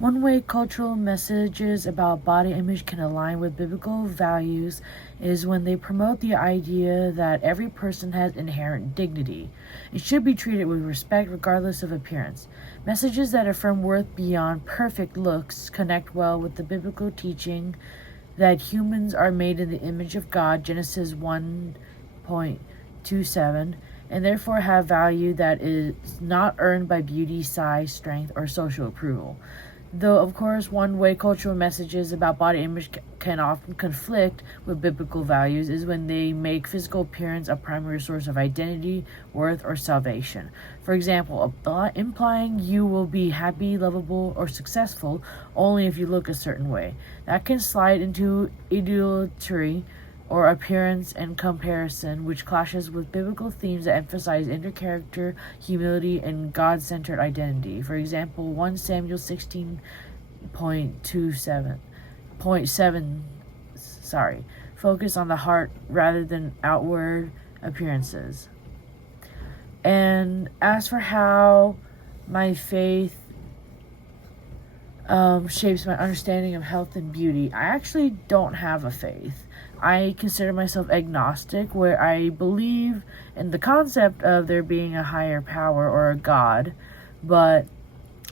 One way cultural messages about body image can align with biblical values is when they promote the idea that every person has inherent dignity and should be treated with respect regardless of appearance. Messages that affirm worth beyond perfect looks connect well with the biblical teaching that humans are made in the image of God, Genesis 1:27, and therefore have value that is not earned by beauty, size, strength, or social approval. Though, of course, one-way cultural messages about body image can often conflict with biblical values is when they make physical appearance a primary source of identity, worth, or salvation. For example, implying you will be happy, lovable, or successful only if you look a certain way. That can slide into idolatry or appearance and comparison, which clashes with biblical themes that emphasize inner character, humility, and God-centered identity. For example, 1 Samuel 16.7 focus on the heart rather than outward appearances. And as for how my faith shapes my understanding of health and beauty, I actually don't have a faith. I consider myself agnostic, where I believe in the concept of there being a higher power or a God, but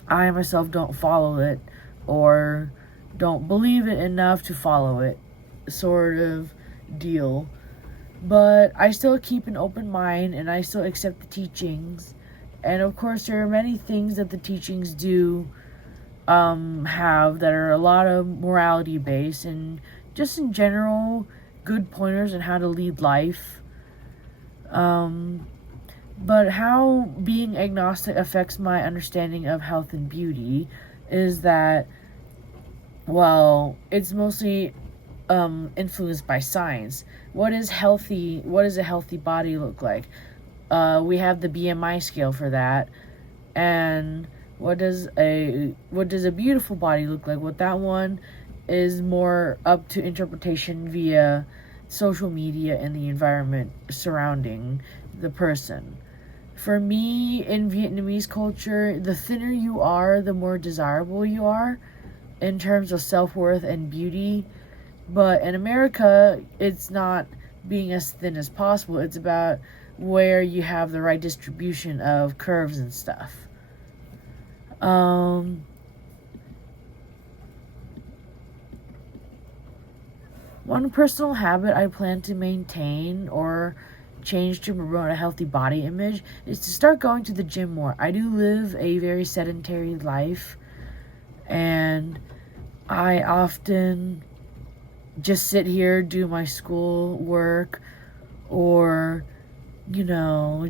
I myself don't follow it or don't believe it enough to follow it, sort of deal. But I still keep an open mind and I still accept the teachings. And of course, there are many things that the teachings do have that are a lot of morality based and just in general good pointers on how to lead life. But how being agnostic affects my understanding of health and beauty is that, well, it's mostly influenced by science. What is healthy? What does a healthy body look like? We have the BMI scale for that, and what does a beautiful body look like? What that one is more up to interpretation via social media and the environment surrounding the person. For me, in Vietnamese culture, the thinner you are, the more desirable you are in terms of self-worth and beauty. But in America, it's not being as thin as possible. It's about where you have the right distribution of curves and stuff. One personal habit I plan to maintain or change to promote a healthy body image is to start going to the gym more. I do live a very sedentary life, and I often just sit here, do my school work, or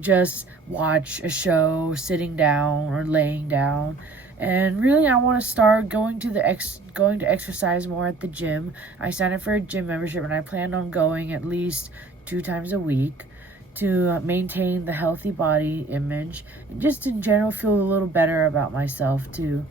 just watch a show sitting down or laying down. And really, I want to start going to exercise more at the gym. I signed up for a gym membership, and I plan on going at least 2 times a week to maintain the healthy body image and just in general feel a little better about myself too.